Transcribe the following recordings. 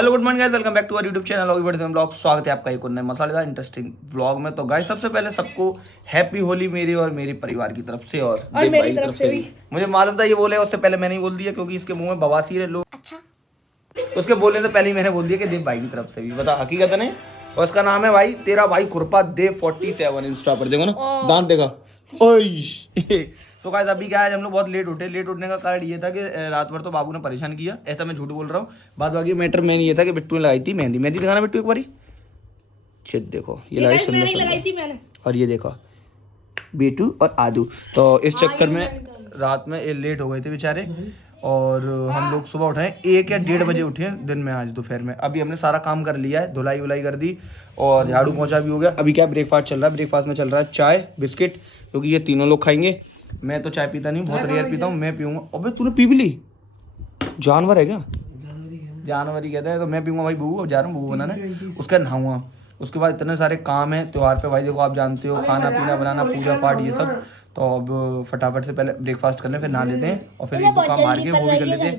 Hello good morning guys, welcome back to our YouTube channel blog. स्वागत है आपका एक और नए मसालेदार इंटरेस्टिंग व्लॉग में। तो गाइस सबसे पहले सबको हैप्पी होली मेरी और मेरे परिवार की तरफ से और देव भाई की तरफ से भी। मुझे मालूम था ये बोले, उससे पहले मैंने ही बोल दिया क्योंकि इसके मुंह में बवासीर है लोग। अच्छा, उसके बोलने से पहले ही मैंने बोल दिया कि देव भाई की तरफ से भी। बता हकीकत नहीं। और उसका नाम है भाई तेरा भाई खुरपा देव 47 इंस्टा पर देखो ना, दांत देखा। सो गाइस अभी क्या है, हम लोग बहुत लेट उठे। लेट उठने का कारण ये था कि रात भर तो बाबू ने परेशान किया, ऐसा मैं झूठ बोल रहा हूँ। बाद बाकी मैटर मेन ये था कि बिट्टू ने लगाई थी मेहंदी। मेहंदी दिखाना बिट्टू एक बारी। चित देखो ये लगाई सुंदर। और ये देखो बेटू और आदू। तो इस चक्कर में रात में लेट हो गए थे बेचारे। और हम लोग सुबह उठे 1 या 1:30 बजे उठे दिन में, आज दोपहर में। अभी हमने सारा काम कर लिया है, धुलाई वुलाई कर दी और झाड़ू पोंछा भी हो गया। अभी क्या ब्रेकफास्ट चल रहा है। ब्रेकफास्ट में चल रहा है चाय बिस्किट, क्योंकि ये तीनों लोग खाएंगे। मैं तो चाय पीता नहीं, बहुत रेयर पीता हूँ। मैं पीऊंगा। अबे तूने पी भी ली? जानवर है क्या? जानवर ही कहता है। तो मैं पीऊंगा भाई बूबू। अब जा रहा हूँ बूबू बनाने, उसका नहाऊंगा। उसके बाद इतने सारे काम है त्योहार पे भाई, देखो आप जानते हो, खाना पीना बनाना, पूजा पाठ ये सब। तो अब फटाफट से पहले ब्रेकफास्ट कर लें, फिर नहा लेते हैं और फिर एक दो काम बाहर के वो भी कर लेते हैं।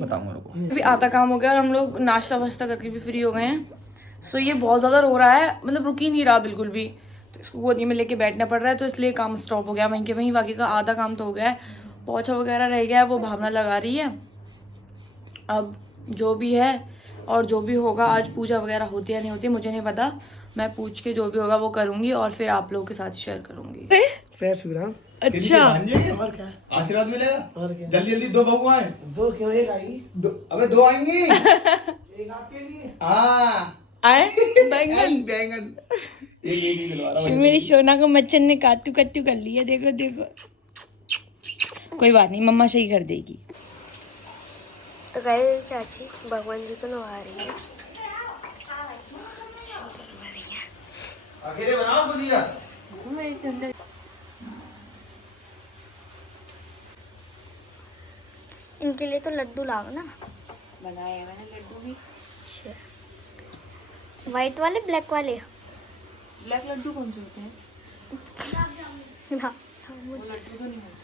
बताऊंगा रुको। अभी आधा काम हो गया और हम लोग नाश्ता वाश्ता करके भी फ्री हो गए हैं। सो ये बहुत ज़्यादा रो रहा है, मतलब रुक ही नहीं रहा बिल्कुल भी। तो इसको गोदी में लेके बैठना पड़ रहा है, तो इसलिए काम स्टॉप हो गया वहीं के वहीं। बाकी का आधा काम तो हो गया है। पोछा वगैरह रह गया है, वो भावना लगा रही है। अब जो भी है और जो भी होगा, आज पूजा वगैरह होती है नहीं होती मुझे नहीं पता। मैं पूछ के जो भी होगा वो करूँगी और फिर आप लोगों के साथ शेयर करूँगी। अच्छा, आशीर्वाद मिलेगा। जल्दी जल्दी 2 बहू आए। 2 क्यों? 1 आएगी। अबे 2 आएंगी। एक आपके लिए। हाँ आए बैंगन बैंगन एक खिलवा रहा हूं। मेरी सोना को मच्छर ने काटू काटू कर लिया। देखो देखो, कोई बात नहीं, मम्मा सही कर देगी। तो गाइस चाची भगवान जी को नवा रही है। अकेले बनाओ गुजिया। इनके लिए तो लड्डू लाओ ना। बनाए हैं मैंने लड्डू भी। व्हाइट वाले ब्लैक वाले? ब्लैक लड्डू कौन से होते हैं? ना वो लड्डू तो नहीं होते।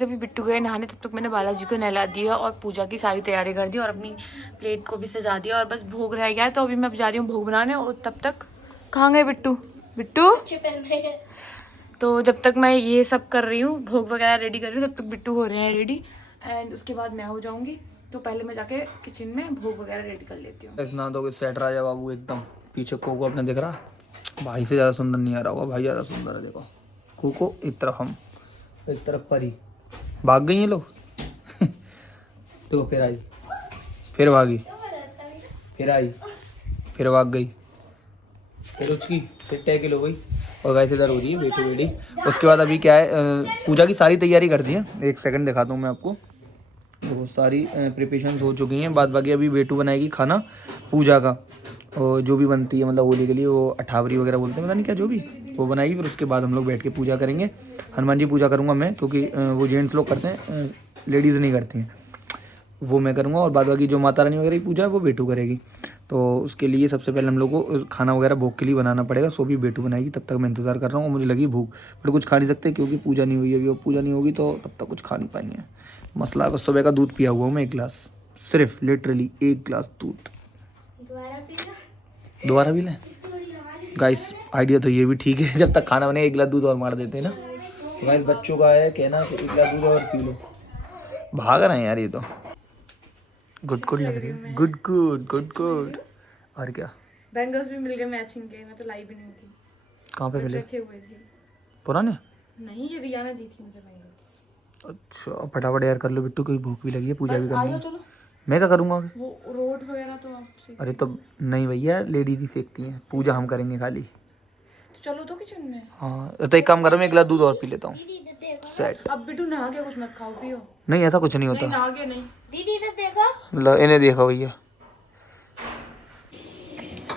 जब भी बिट्टू गए नहाने तब तक मैंने बालाजी को नहला दिया और पूजा की सारी तैयारी कर दी और अपनी प्लेट को भी सजा दिया और बस भोग रह गया है। तो अभी मैं जा रही हूँ भोग बनाने। और तब तक कहाँ गए बिट्टू? तो जब तक मैं ये सब कर रही हूँ, भोग वगैरह रेडी कर रही हूँ, तब तक बिट्टू हो रहे हैं रेडी। एंड उसके बाद मैं हो जाऊँगी। तो पहले मैं जाके किचन में भोग वगैरह रेडी कर लेती हूँ। इतना तो सेट राजा बाबू एकदम। पीछे कोको अपने दिख रहा, भाई से ज़्यादा सुंदर नहीं आ रहा होगा। भाई ज़्यादा सुंदर है। देखो कोको एक तरफ, हम एक तरफ परी। भाग गई ये लोग। तो फिर आई, फिर भागी, फिर आई, फिर भाग गई, फिर उसकी फिर टैकल हो गई। और वैसे इधर हो रही है बेटी बेटी। उसके बाद अभी क्या है, पूजा की सारी तैयारी कर दी है। एक सेकंड दिखाता हूँ मैं आपको। बहुत सारी प्रिपरेशन हो चुकी हैं। बाद बाकी अभी बेटू बनाएगी खाना पूजा का, और जो भी बनती है मतलब होली के लिए, वो अठावरी वगैरह बोलते हैं, पता नहीं क्या, जो भी वो बनाएगी। फिर उसके बाद हम लोग बैठ के पूजा करेंगे। हनुमान जी पूजा करूँगा मैं, क्योंकि वो जेंट्स लोग करते हैं, लेडीज़ नहीं करती हैं, वो मैं करूँगा। और बाद बाकी जो माता रानी वगैरह की पूजा है वो बेटू करेगी। तो उसके लिए सबसे पहले हम लोग को खाना वगैरह भोग के लिए बनाना पड़ेगा। सो भी बेटू बनाएगी, तब तक मैं इंतज़ार कर रहा हूँ। मुझे लगी भूख, पर कुछ खा नहीं सकते क्योंकि पूजा नहीं हुई अभी। और पूजा नहीं होगी तो तब तक कुछ खा नहीं पाएंगे। मसला बस सुबह का दूध पिया हुआ हूँ मैं 1 गिलास, सिर्फ लिटरली 1 गिलास दूध। दोबारा भी लें गाइस? आइडिया तो ये भी ठीक है, जब तक खाना बने 1 गिलास दूध और मार देते हैं ना। तो गाइस बच्चों का है कहना कि 1 गिलास दूध और पी लो। भाग रहे हैं यार ये तो। गुड गुड लग रही है। Good good good good. और क्या बैंगल्स भी मिल गए मैचिंग के। मैं तो लाई भी नहीं थी। कहाँ पे मिले? रखे हुए थे पुराने? नहीं, ये रिया ने दी थी मुझे बैंगल्स। अच्छा फटाफट यार कर लो बिट्टू, कोई भूख भी लगी है, पूजा भी करनी है। चलो मैं क्या करूँगा? वो रोट वगैरह तो आपसे। अरे तो नहीं भैया, लेडीज ही सेकती हैं, पूजा हम करेंगे खाली। तो चलो तो किचन में। हाँ तो एक काम करो, मैं 1 गिलास दूध और पी लेता हूँ। सेट। अब बिट्टू नहा के कुछ मत खाओ पियो। नहीं ऐसा कुछ नहीं नहीं होता। नहा के नहीं। दीदी इधर देखो। लो इन्हें देखो भैया।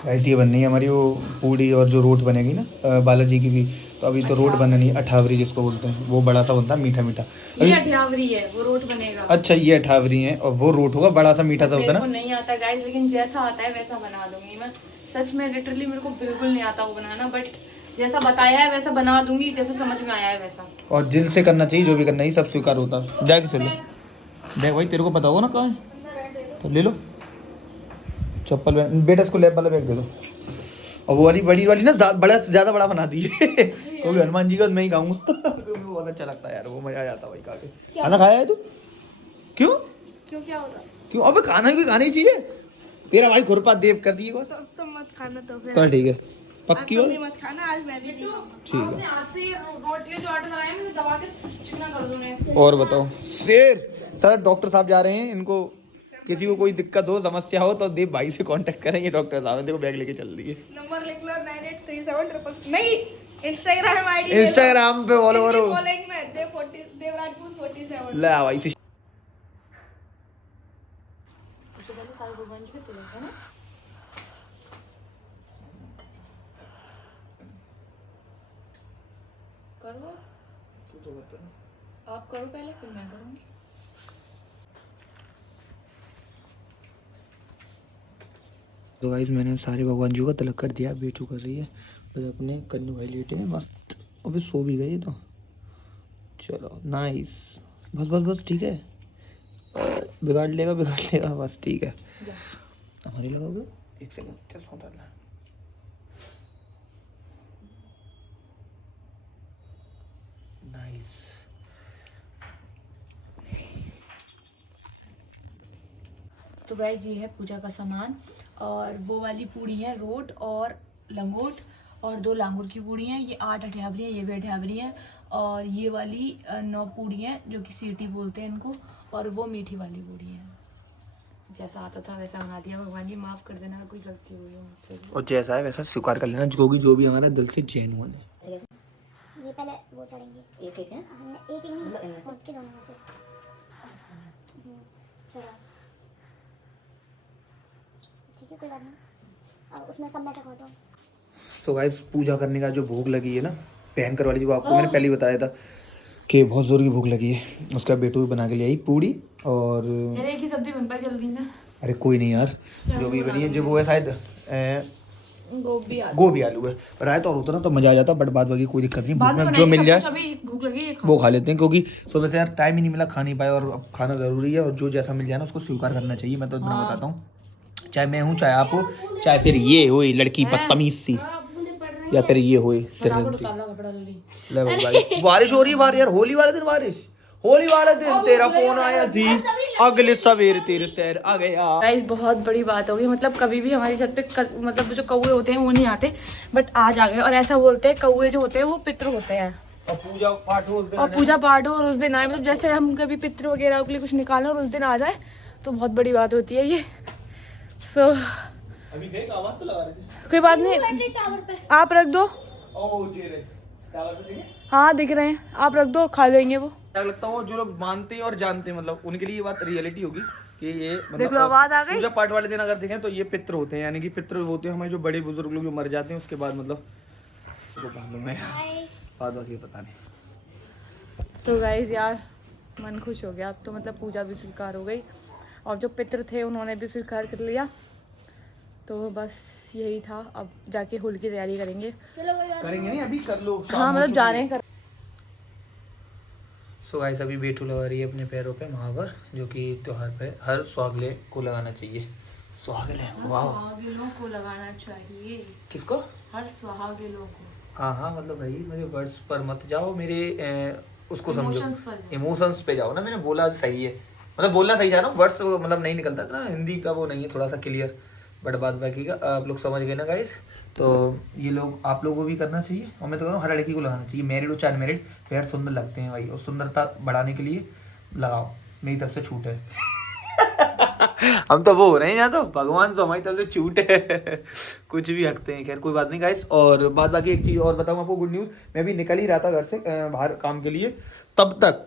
ऐसी बन रही है हमारी वो पूड़ी, और जो रोट बनेगी ना बालाजी की भी। तो अभी तो रोट बननी है, अठावरी जिसको बोलते हैं, वो बड़ा सा बनता है मीठा मीठा। ये अठावरी है, वो रोट बनेगा। अच्छा ये अठावरी है और वो रोट होगा बड़ा सा मीठा सा होता है मेरे ना। को नहीं आता गाइस, लेकिन जैसा आता है वैसा बना दूंगी मैं। सच में लिटरली मेरे को बिल्कुल नहीं आता वो बनाना, बट जैसा बताया है वैसा बना दूंगी, जैसा समझ में आया है वैसा। और दिल से करना चाहिए, जो भी करना चाहिए, सब स्वीकार होता है। जाके चलो देख भाई तेरे को पता होगा ना कहाँ है, तो ले लो चप्पल। बेटा इसको लैब वाला बैग दे दो। और वो वाली बड़ी वाली ना बड़ा ज़्यादा बड़ा बना दी है। कोई हनुमान जी का मैं ही खाऊंगा। वो बहुत अच्छा लगता है यार, वो मजा आ जाता है भाई खा के। खाना खाया है तू? क्यों क्यों क्या होगा? क्यों? अबे खाना ही खानी चाहिए। तेरा भाई खुरपा देव कर दिए तो मत खाना तो फिर। चल ठीक है, पक्की हो? मत खाना, आज मैं भी नहीं खाऊंगा। ठीक है। हाथ से ये रोटियां जो आटा लगाया मैंने दबा के छूना कर दूं मैं। और बताओ शेर सर, डॉक्टर साहब जा रहे हैं, इनको किसी को कोई दिक्कत हो समस्या हो तो देव भाई से कांटेक्ट करें। ये डॉक्टर साहब देखो बैग लेके चल रही है। नंबर लिख लो 9837 नहीं, इंस्टाग्राम आईडी इंस्टाग्राम पे फॉलो करो। फॉलोइंग में देवराजपुर 47। ले आ भाई। उससे पहले सारे भगवान जी का तिलक है ना। करो आप करो पहले, फिर मैं करूंगी। तो गाइस मैंने सारे भगवान जी का तिलक कर दिया। बेटू कर रही है, बस अपने कन्नू भाई लेटे हैं मस्त। अबे सो भी गए तो चलो नाइस। बस बस बस ठीक है, बिगाड़ लेगा बस ठीक है। हमारी लगाओगे एक सेकंड, चश्मा उतार ला। नाइस। तो गाइस ये है पूजा का सामान, और वो वाली पूड़ी है रोट और लंगोट, और 2 लांगुर की पूड़ी हैं। ये 8 अठयावरी है, ये भी अठयावरी है, और ये वाली 9 पूड़ी हैं जो कि सीटी बोलते हैं इनको, और वो मीठी वाली पूड़ी है। जैसा आता था वैसा बना दिया। भगवान जी माफ़ कर देना अगर कोई गलती हुई हो मुझसे। और जैसा है वैसा स्वीकार कर लेना, क्योंकि जो भी हमारा दिल से जेन्युइन है। ये पहले वो चढ़ेंगे एक है, हमने एक नहीं उठ के दोनों में से। चलो ठीक है, कोई बात नहीं। अब उसमें सब में से काटो। सो गाइस पूजा करने का जो भूख लगी है ना भयंकर वाली, वो आपको मैंने पहले ही बताया था कि बहुत जोर की भूख लगी है। उसका बेटू भी बना के ले आई पूड़ी, और मेरे एक ही सब्जी बन पाई जल्दी में। अरे कोई नहीं यार, जो भी बनी है जो वो है शायद गोभी आलू है। पर आया तो और होता ना तो मजा आ जाता, बट बाद बाकी कोई दिक्कत नहीं। बाद में जो मिल जाए भूख लगी वो खा लेते हैं, क्योंकि सुबह से यार टाइम ही नहीं मिला, खा नहीं पाए, और अब खाना जरूरी है। और जो जैसा मिल जाए ना उसको स्वीकार करना चाहिए। मैं तो इतना बताता हूँ, चाहे मैं हूँ, चाहे आप हो, चाहे फिर ये हो लड़की बदतमीज सी, या फिर ये हो ले भाई। बारिश हो रही है बाहर यार, होली वाले दिन बारिश। होली वाले दिन तेरा फोन आया थी, अगले सवेरे तेरे शहर आ गया। गाइस बहुत बड़ी बात हो गई, मतलब कभी भी हमारी छत पे मतलब जो कौवे होते हैं वो नहीं आते, बट आज आ गए। और ऐसा बोलते हैं कौवे जो होते हैं वो पितृ होते हैं, और पूजा पाठ हो और उस दिन आए, मतलब जैसे हम कभी पितृ वगैरह के लिए कुछ निकालें और उस दिन आ जाए तो बहुत बड़ी बात होती है ये। सो अभी गए आवाज तो लगा रहे थे। कोई बात नहीं, आप रख दो। हाँ दिख रहे हैं, आप रख दो, खा लेंगे वो। क्या लगता है जो लोग मानते हैं और जानते हैं, मतलब उनके लिए ये बात रियलिटी होगी कि ये मतलब देख लो आवाज आ गई। पूजा पाठ वाले दिन अगर देखें तो ये पितृ होते हैं, यानी कि पितृ होते हैं हमारे जो बड़े बुजुर्ग लोग जो मर जाते हैं उसके बाद, मतलब वो मालूम है, बात बाकी पता नहीं। तो गाइस यार मन खुश हो गया अब तो, मतलब पूजा भी स्वीकार हो गई और जो पितृ थे उन्होंने भी स्वीकार कर लिया। तो बस यही था, अब जाके होली की तैयारी करेंगे। करेंगे नहीं, अभी कर लो। हाँ मतलब जा रहे हैं। सो गाइस अभी बेटू लगा रही है अपने पैरों पे महावर, जो कि त्योहार पे हर सुहागले को लगाना चाहिए। सुहागले सुहागिनों को लगाना चाहिए। किसको? हर सुहागिनों को। हाँ हाँ, मतलब भाई मेरे वर्ड्स पर मत जाओ, मेरे उसको समझो, Emotions पर जाओ। इमोशंस पे जाओ ना। मैंने बोला सही है, मतलब बोलना सही जा रहा हूँ, वर्ड्स मतलब नहीं निकलता ना हिंदी का, वो नहीं है थोड़ा सा क्लियर, बट बात बाकी का आप लोग समझ गए ना गाइस। तो ये लोग आप लोगों को भी करना चाहिए, और मैं तो कह रहा हूँ हर लड़की को लगाना चाहिए, मैरिड हो चाहे अनमैरिड। पैर सुंदर लगते हैं भाई, और सुंदरता बढ़ाने के लिए लगाओ, मेरी तरफ से छूट है। हम तो वो हो रहे हैं यहाँ, तो भगवान तो हमारी तरफ से छूट है। कुछ भी हकते हैं, खैर कोई बात नहीं गाइस। और बात बाकी एक चीज़ और बताऊँ आपको, गुड न्यूज़, मैं भी निकल ही रहा था घर से बाहर काम के लिए, तब तक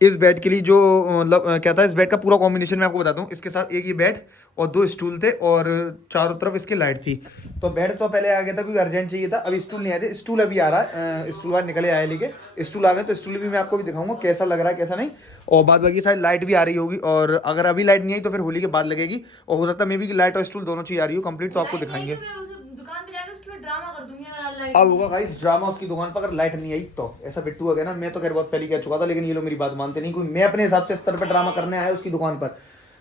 इस बेड के लिए जो मतलब क्या था, इस बेड का पूरा कॉम्बिनेशन मैं आपको बताता हूँ। इसके साथ एक ये बेड और 2 स्टूल थे, और चारों तरफ इसके लाइट थी। तो बेड तो पहले आ गया था क्योंकि अर्जेंट चाहिए था, अभी स्टूल नहीं आए थे। स्टूल अभी आ रहा है, स्टूल बाद निकले आए लेके, स्टूल आ गए, तो स्टूल भी मैं आपको भी दिखाऊंगा कैसा लग रहा है कैसा नहीं। और बाद बाकी शायद लाइट भी आ रही होगी, और अगर अभी लाइट नहीं आई तो फिर होली के बाद लगेगी, और हो सकता है मे भी लाइट और स्टूल दोनों चीज़ आ रही हो कंप्लीट, तो आपको दिखाएंगे। दुकान पे जाके उसके बाद ड्रामा कर दूंगी अगर अब होगा गाइस ड्रामा उसकी दुकान पर, अगर लाइट नहीं आई तो ऐसा बिट्टू हो गया ना। मैं तो खैर बहुत पहले कह चुका था, लेकिन ये लोग मेरी बात मानते नहीं, क्योंकि मैं अपने हिसाब से स्तर पर ड्रामा करने आया उसकी दुकान पर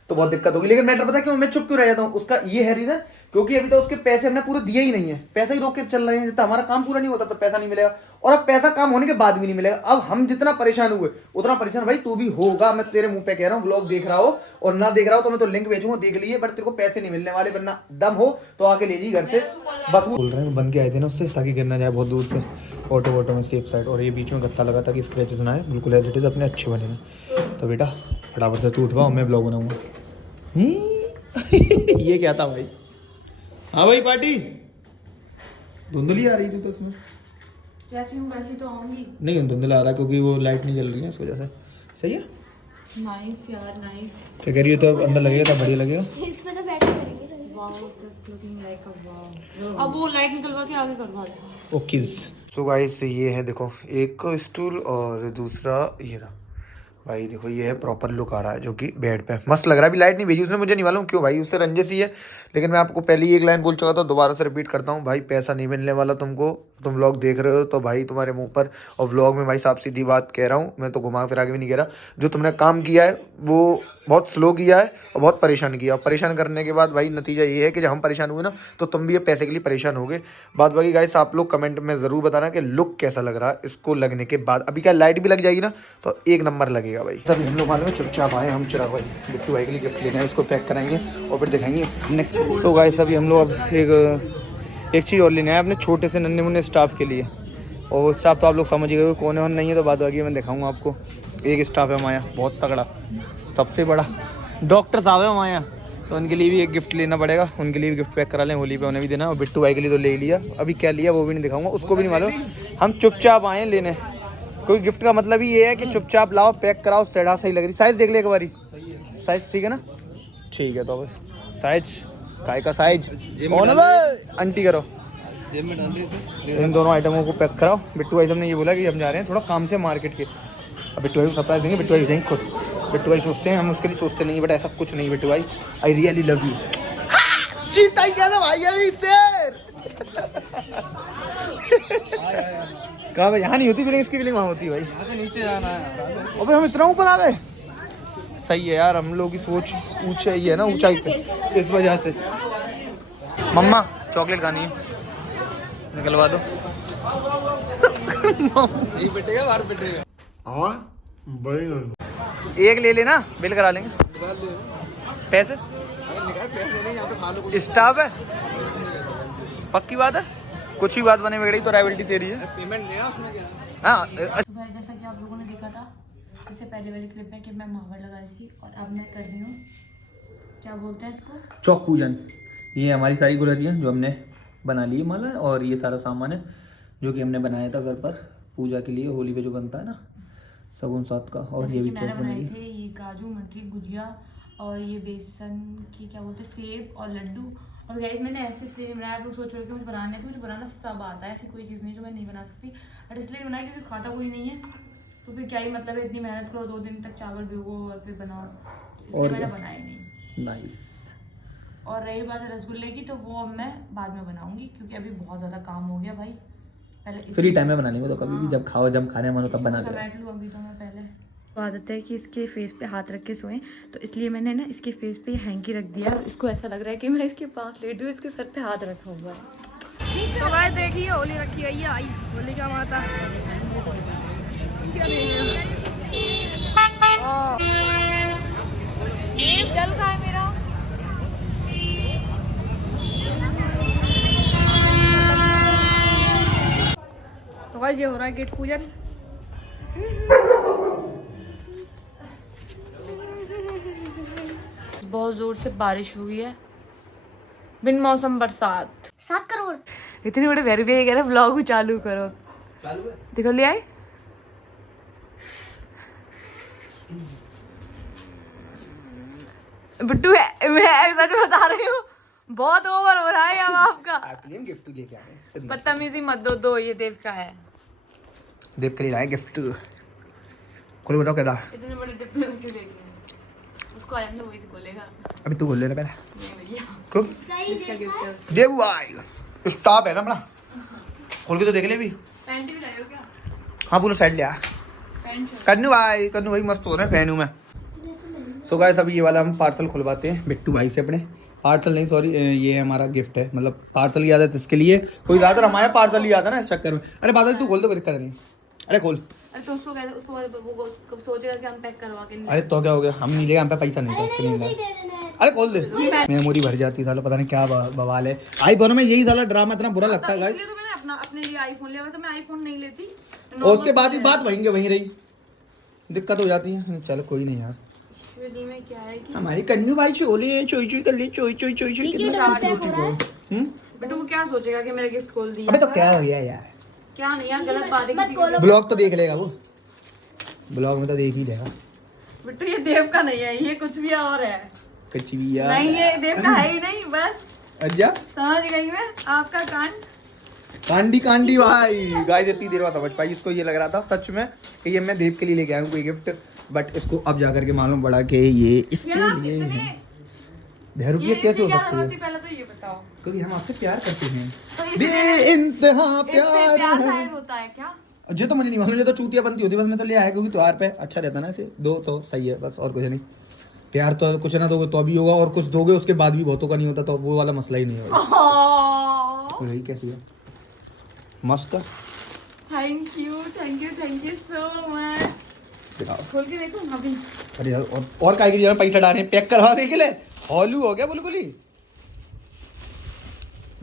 तो बहुत दिक्कत होगी। लेकिन मैटर पता क्यों मैं चुप क्यों रह जाता हूँ, उसका ये है रीजन, क्योंकि अभी तो उसके पैसे हमने पूरे दिए ही नहीं है, पैसा ही रोक के चल रहे हैं। जब हमारा काम पूरा नहीं होता तो पैसा नहीं मिलेगा, और अब पैसा काम होने के बाद भी नहीं मिलेगा। अब हम जितना परेशान हुए उतना परेशान भाई तू भी होगा, मैं तेरे मुंह पे कह रहा हूँ। व्लॉग देख रहा हो और ना देख रहा हो तो मैं तो लिंक भेजूंगा, देख लीजिए, बट तेरे को पैसे नहीं मिलने वाले, वरना दम हो तो आके ले जी घर से। बस बोल रहे हैं बन के आए थे ना उससे, ताकि गिर ना जाए बहुत दूर से, ऑटो वोटो में सेफ साइड। और ये बीच में गत्ता लगा था कि स्क्रैचेस ना आए, बिल्कुल एज इट इज अपने अच्छे बने हैं। तो बेटा फटाफट से तू उठवा, मैं ब्लॉग बनाऊंगा। ये क्या था भाई? हाँ भाई पार्टी धुंधली आ रही थी तो उसमें जैसी हूँ वैसी तो आऊंगी। नहीं धुंधला आ रहा क्योंकि वो लाइट नहीं जल रही है इस वजह से। सही है, नाइस यार नाइस। क्या कह रही है? तो अब अंदर लगेगा तो बढ़िया लगेगा। इस पे तो बैठ के करेंगे। Wow just looking like a wow. अब वो लाइट निकलवा के आगे करवा दो। ओके सो गाइस ये है देखो, एक स्टूल और दूसरा ये रहा भाई। देखो ये है प्रॉपर लुक आ रहा है, जो कि बेड पे मस्त लग रहा है। अभी लाइट नहीं भेजी उसने, मुझे नहीं मालूम क्यों भाई, उससे रंजिश ही है। लेकिन मैं आपको पहले ही एक लाइन बोल चुका था, दोबारा से रिपीट करता हूँ भाई, पैसा नहीं मिलने वाला तुमको। तुम व्लॉग देख रहे हो तो भाई तुम्हारे मुंह पर, और व्लॉग में भाई साफ सीधी बात कह रहा हूँ, मैं तो घुमा फिरा के भी नहीं कह रहा। जो तुमने काम किया है वो बहुत स्लो किया है और बहुत परेशान किया। और परेशान करने के बाद भाई नतीजा ये है कि जब हम परेशान हुए ना तो तुम भी ये पैसे के लिए परेशान हो गए। बात बाकी गाइस आप लोग कमेंट में ज़रूर बताना कि लुक कैसा लग रहा है इसको लगने के बाद। अभी क्या लाइट भी लग जाएगी ना तो एक नंबर लगेगा भाई। सभी हम लोग मालूम है चुपचाप आए, हम चिराग भाई बिट्टू भाई के लिए गिफ्ट लेने हैं, उसको पैक कराएंगे और फिर दिखाएंगे हमने। सो गाइस अभी हम लोग अब एक चीज़ और लेने आए अपने छोटे से नन्हे मुन्ने स्टाफ के लिए, और वो स्टाफ तो आप लोग समझ गए कौन है और नहीं है, तो बात बाकी मैं दिखाऊंगा आपको। एक स्टाफ है माया, बहुत तगड़ा, सबसे बड़ा डॉक्टर साहब है माया, तो उनके लिए भी एक गिफ्ट लेना पड़ेगा, उनके लिए भी गिफ्ट पैक करा लें, होली पे उन्हें भी देना। और बिट्टू भाई के लिए तो ले ही लिया, अभी क्या लिया वो भी नहीं दिखाऊंगा, उसको भी नहीं मालूम। हम चुपचाप आए लेने, कोई गिफ्ट का मतलब ही ये है कि चुपचाप लाओ, पैक कराओ, सेड़ा सही लग रही। साइज़ देख ले एक बारी, साइज़ ठीक है ना? ठीक है, तो बस साइज काय का साइज कौन है भाई? आंटी करो, इन दोनों आइटमों को पैक कराओ। बिट्टू भाई ने ये बोला कि हम जा रहे हैं थोड़ा काम से मार्केट के, अब बिट्टू भाई को सरप्राइज देंगे, बिट्टू भाई देंगे खुश। बिट्टू भाई सोचते हैं, हम उसके लिए सोचते नहीं, बट ऐसा कुछ नहीं बिट्टू भाई, आई रियली लव यू। जीता ही क्या ना भाई अभी शेर। कहाँ भाई? यहाँ नहीं होती फीलिंग, इसकी फीलिंग वहाँ होती है भाई, यहाँ से नीचे जाना है। अबे हम इतना ऊपर आ गए, सही है यार, हम लोगों की सोच ऊंचाई है ना, ऊंचाई पे, इस वजह से। मम्मा चॉकलेट खानी है, निकलवा दो। एक ले लेना, बिल करा लेंगे। पैसे स्टाफ है, पक्की बात है, कुछ भी बात बने बिगड़ी तो राइवल्टी तेरी है। पेमेंट देना उसमें क्या? हाँ जैसा कि आप लोगों ने देखा था इससे पहले वाली क्लिप में कि मैं महावर लगाई थी, और अब मैं कर रही हूँ, क्या बोलते हैं इसको, चौक पूजन। ये हमारी सारी गुलरियाँ जो हमने बना ली है माला, और ये सारा सामान है जो कि हमने बनाया था घर पर पूजा के लिए, होली पे जो बनता है ना सगुन साथ का। और ये भी चौक बनाए थे, ये काजू मटरी गुजिया और ये बेसन की क्या बोलते हैं सेब और लड्डू। और गाइस मैंने ऐसे इसलिए नहीं बनाया, आप लोग सोच रहे हो कि मुझे बनाने तो मुझे बनाना सब आता है, ऐसी कोई चीज़ नहीं जो मैं नहीं बना सकती, बट इसलिए बनाया क्योंकि खाता कोई नहीं है, तो फिर क्या ही मतलब है इतनी मेहनत करो, 2 दिन तक चावल भिगो और फिर बनाओ, तो इसलिए मैंने बनाया नहीं। नाइस। और रही बात रसगुल्ले की, तो वो अब मैं बाद में बनाऊंगी क्योंकि अभी बहुत ज़्यादा काम हो गया भाई। पहले फ्री टाइम में बना लेंगे, तो कभी भी जब खाओ, जब खाने मन हो तब बना लो। बैठ लूँ अभी तो मैं पहले। आदत है कि इसके फेस पे हाथ रख के सोएं, तो इसलिए मैंने ना इसके फेस पे हैंकी रख दिया, इसको ऐसा लग रहा है कि मैं इसके पास लेट हूँ, इसके सर पे हाथ रखा हुआ है। तो गाइस देखिए होली रखी गई है, आई होली का माता क्या जल रहा है मेरा। तो गाइस ये हो रहा है गेट पूजन। बहुत जोर से बारिश हुई है, बिन मौसम बरसात। 7 करोड़ इतने बड़े वेरीफाई कह रहे व्लॉग चालू करो, चालू है, देखो ले आए। बिट्टू है, मैं सच बता रही हूँ, बहुत ओवर हो रहा है अब आपका। गिफ्ट लेके आए, बदतमीजी मत दो, ये देव का है, देव के लिए आए गिफ्ट। खोल बताओ क्या था? इतने बड़े डिब्बे में क्यों लेके आए? उसको आया ना वही खोलेगा। अभी तू खोल लेना पहले। नहीं भैया, खूब इसका गिफ्ट है। देव भाई स्टॉप है ना अपना, खोल के तो देख ले भी। पैंट भी लाए हो क्या? हाँ पूरा सेट लिया। कन्नू भाई मस्त हो रहे हैं फैनू में। सो गाइस अभी ये वाला हम पार्सल खुलवाते हैं बिट्टू भाई से अपने। पार्सल नहीं सॉरी, ये हमारा गिफ्ट है, मतलब पार्सल की आदत इसके लिए। कोई ज़्यादातर हमारा पार्सल ही आता ना इस चक्कर में। अरे बादल तू खोल दो, कोई दिक्कत नहीं। अरे खोल। अरे तो उसको कहते, उसको वो कब सोचेगा कि हम पैक करवा के नहीं। अरे तो क्या हो गया, हम नहीं लेगा, हम पे पैसा नहीं था उसके लिए। अरे खोल दे, मेमोरी भर जाती साला, पता नहीं क्या बवाल है। आईफोन में यही साला ड्रामा इतना बुरा लगता है गाइस। इसलिए तो मैंने अपने लिए आईफोन लिया, वैसे मैं आईफोन नहीं लेती। और उसके बाद भी बात वहीं रही, दिक्कत हो जाती है। चलो कोई नहीं यार, में क्या है कि हमारी कन्नू भाई चोली है, चोई कर ले, चोई कितना बेटू वो क्या सोचेगा कि मेरा गिफ्ट खोल दिया। अबे तो क्या हो गया यार, क्या नहीं यार, गलत बात है किसी की। ब्लॉग तो देख लेगा वो, ब्लॉग में तो देख ही लेगा। बेटू ये देव का नहीं है, ये कुछ भी और है। कुछ भी यार नहीं ये देव का है ही नहीं, बस अच्छा समझ गई मैं आपका कांड। कांडी भाई। गाइस इतनी देर बाद समझ पाई, इसको ये लग रहा था सच में कि ये मैं देव के लिए लेके आया हूँ कोई गिफ्ट, बट इसको अब जाकर के मालूम पड़ा कि ये इसके लिए है। भैरूपिया कैसे हो सकती है? पहले तो ये बताओ, क्योंकि हम आपसे प्यार करते हैं, तो बेइंतहा प्यार शायद है। होता है क्या? ये तो मुझे नहीं मालूम, ये तो चूतिया बनती होती, बस मैं तो ले आया क्योंकि त्योहार पे अच्छा रहता ना इसे दो तो सही है, बस और कुछ नहीं। प्यार तो कुछ ना दोगे तो अभी होगा, और कुछ दोगे उसके बाद भी बहुतों का नहीं होता, तो वो वाला मसला ही नहीं होगा। तो यही कैसे हुआ, मस्त। Thank you so much. खोल के देखो अभी। अरे यार और काय की जगह पैसा डालने पैक करवाने के लिए हॉलू हो गया बिल्कुल ही।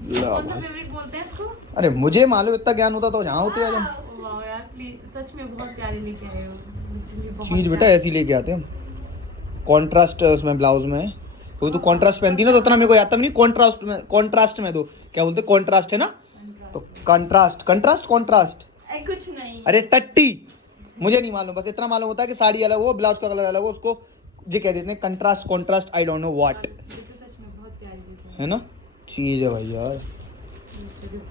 कौन सा फेवरेट बोलते हैं इसको? अरे मुझे मालूम, इतना ज्ञान होता तो जहाँ होते हैं। वाह यार प्लीज, सच में बहुत प्यारी लेके आए हो। बहुत चीज बेटा ऐसी लेके आते हैं हम, कॉन्ट्रास्ट उसमें ब्लाउज में, क्योंकि तू कॉन्ट्रास्ट पहनती ना तो उतना मेरे को आता भी नहीं। कॉन्ट्रास्ट में दो क्या बोलते, कॉन्ट्रास्ट है ना, तो कंट्रास्ट कुछ नहीं। अरे टट्टी, मुझे नहीं मालूम, बस इतना मालूम होता है कि साड़ी अलग हो, ब्लाउज का कलर अलग हो, उसको जी कह देते हैं contrast, I don't know what, सच में बहुत प्यारी है ना चीज है भाई यार।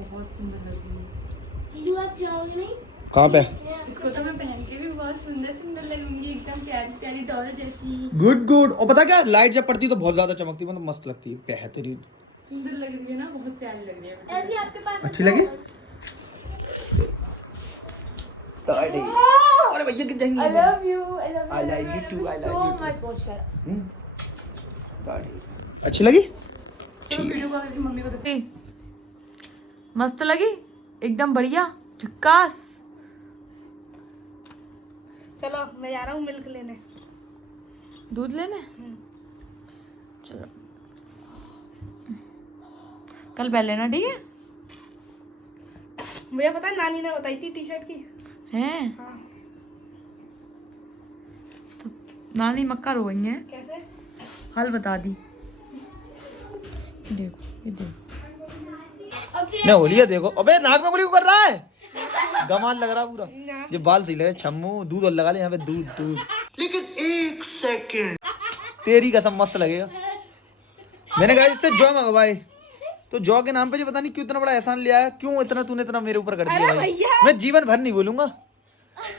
बहुत सुंदर लग रही है। जीजू आप जाओगे नहीं? कहाँ पे? इसको तो मैं पहन के भी बहुत सुंदर लगूंगी, एकदम प्यारी डॉल जैसी। गुड। और पता क्या, लाइट जब पड़ती है तो बहुत ज्यादा चमकती है, मतलब मस्त लगती है, बेहतरीन सुंदर लग रही है ना, बहुत प्यारी लग रही है। ऐसी आपके पास अच्छी लगी। अरे भैया कि जाएंगे। I love you too, I love so you too. much, बहुत प्यारा। अच्छी लगी। चलो वीडियो कॉल करके मम्मी को दिखा। मस्त लगी, एकदम बढ़िया झक्कास। चलो मैं जा रहा हूँ मिल्क लेने, दूध लेने। चलो कल पहन लेना, ठीक है? मुझे पता है नानी ने बताई थी टी शर्ट की। हैं? हाँ। तो नानी मक्का रोएंगे, कैसे? हाल बता दी। देखो ये देखो, मैं होली है देखो। अबे नाक में गोली कर रहा है, गमाल लग रहा पूरा। ये बाल सही लगे, छम्मू दूध और लगा ले यहाँ पे, दूध। लेकिन 1 सेकंड, तेरी कसम मस्त लगेगा। मैंने कहा इससे जौ मंगवाए, तो जौ के नाम पे जो पता नहीं क्यों इतना बड़ा एहसान लिया है, क्यों तूने इतना मेरे ऊपर कर दिया भाई। मैं जीवन भर नहीं बोलूंगा।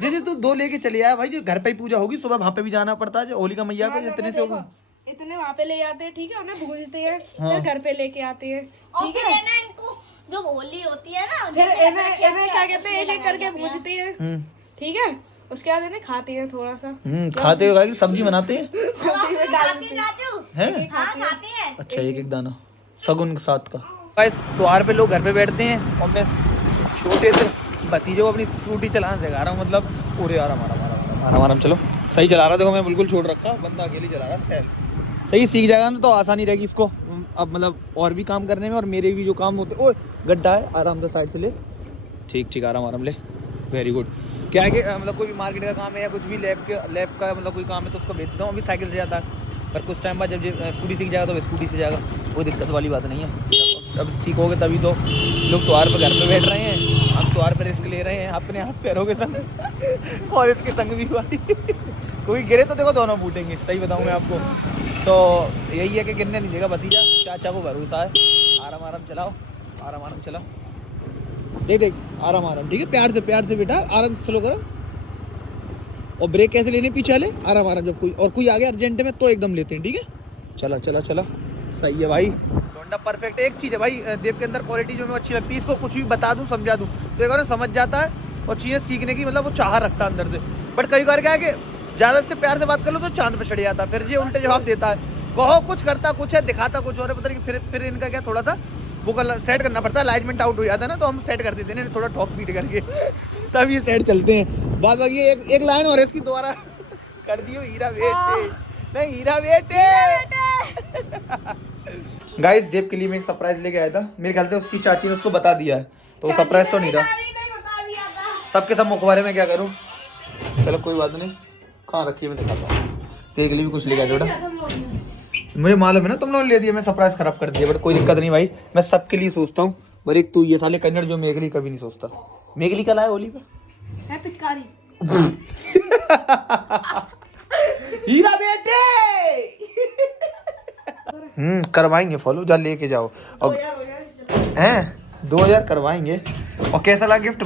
दीदी तू 2 लेके चले आया भाई, जो घर पे ही पूजा होगी, सुबह वहां पे भी जाना पड़ता है, जो होली का मैया पे इतने से होगा। इतने वहाँ पे ले आते हैं, ठीक है, उन्हें भूजते हैं, फिर घर पे लेके आते हैं, ठीक है। इनको जो होली होती है ना, फिर इन्हें क्या कहते हैं, एक करके भूजते हैं, ठीक है। उसके बाद इन्हें खाते हैं थोड़ा सा, खाते हो सब्जी बनाते हैं सब्जी में डाल देते हैं। हैं? खाते हैं। अच्छा एक दाना सगुन के साथ का। गाइस त्योहार पे लोग घर पे बैठते हैं और मैं छोटे से भतीजे को अपनी स्कूटी चलाना सिखा रहा हूँ, मतलब पूरे आराम चलो। सही चला रहा, देखो मैं बिल्कुल छोड़ रखा, बंदा अकेले चला रहा। सही सीख जाएगा ना तो आसानी रहेगी इसको, अब मतलब और भी काम करने में, और मेरे भी जो काम होते। ओए गड्ढा है, आराम से साइड से ले, ठीक आराम ले, वेरी गुड। क्या है कि मतलब कोई भी मार्केट का काम है या कुछ भी लैब का मतलब कोई काम है तो उसको भेज देता हूँ। अभी साइकिल से जाता है, पर कुछ टाइम बाद जब स्कूटी सीख जाएगा तो स्कूटी से जाएगा, कोई दिक्कत वाली बात नहीं है। अब सीखोगे तभी तो। लोग त्योहार पर घर पे बैठ रहे हैं, हम त्योहार पर रिस्क ले रहे हैं अपने हाथ पैरों के संग, और इसके संग भी भाई कोई गिरे तो देखो दोनों फूटेंगे, सही बताऊँ मैं आपको। तो यही है कि गिरने नहीं देगा भतीजा, चाचा को भरोसा है। आराम चलाओ, आराम चलाओ, देख आराम, ठीक है। प्यार से बेटा, आराम स्लो करो। और ब्रेक कैसे लेने, पीछे वाले, आराम। जब कोई आ गया अर्जेंट में तो एकदम लेते हैं, ठीक है। चला सही है भाई। बंदा परफेक्ट। एक चीज़ है भाई देव के अंदर क्वालिटी जो मुझे अच्छी लगती है, इसको कुछ भी बता दूँ समझा दूँ तो एक बार समझ जाता है और चीज़ें सीखने की मतलब वो चाह रखता है अंदर से। बट कई बार क्या है कि ज़्यादा से प्यार से बात कर लो तो चांद पे चढ़ जाता है, फिर ये उल्टे जवाब देता है। कहो कुछ करता कुछ है, दिखाता कुछ और है, पता नहीं फिर इनका क्या थोड़ा सा वो सेट करना पड़ता है, अलाइनमेंट आउट हो जाता है ना, तो हम सेट कर देते हैं थोड़ा ठोक पीट करके तब ये सेट चलते हैं। बात बाकी एक लाइन और है इसकी दोबारा कर दियो, हीरा बेटे नहीं हीरा बेटे। गाइस देव के लिए मैं एक सरप्राइज लेके आया था, मेरे ख्याल से उसकी चाची ने उसको बता दिया है, तो सरप्राइज तो नहीं रहा। सबके सब मुखबारे में क्या करूँ, चलो कोई बात नहीं, कहाँ रखी है मैं दिखाता हूँ। तेरे के लिए भी कुछ लेके आया बेटा, मुझे मालूम है ना तुम लोगों ने ले दिया, मैं सरप्राइज खराब कर दिया, बट कोई दिक्कत नहीं भाई, मैं सबके लिए सोचता हूँ। पर एक तू ये साले कन्नड़ जो मेरे लिए कभी नहीं सोचता। मेघली कल आया होली पे है पिचकारी। हीरा बेटे करवाएंगे फॉलो, जा लेके जाओ अब हैं 2000 करवाएंगे। और कैसा लगा गिफ्ट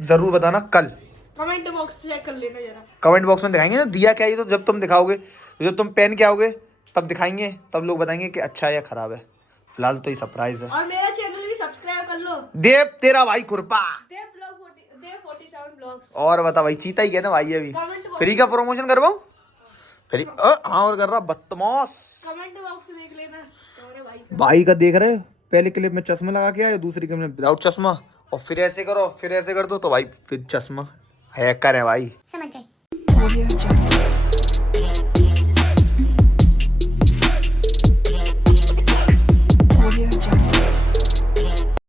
जरूर बताना, कल कमेंट बॉक्स चेक कर लेना जरा, कमेंट बॉक्स में दिखाएंगे ना दिया क्या, ये तो जब तुम दिखाओगे, जब तुम पहन के आओगे तब दिखाएंगे, तब लोग बताएंगे कि अच्छा है या खराब है। फिलहाल तो ये सरप्राइज है। और मेरा चैनल भी सब्सक्राइब कर लो, देव तेरा भाई खुरपा। देव 47 ब्लॉग्स। और बता भाई, चीता ही है ना भाई, अभी कमेंट फ्री का प्रमोशन करवाऊं फ्री? हाँ और कर रहा बदतमाश। कमेंट बॉक्स देख लेना तुम्हारे भाई भाई का देख रहे, पहले क्लिप में चश्मा लगा के आया, दूसरी क्लिप में विदाउट चश्मा, और फिर ऐसे करो फिर ऐसे कर दो तो भाई फिर चश्मा हैकर है भाई। समझ गए।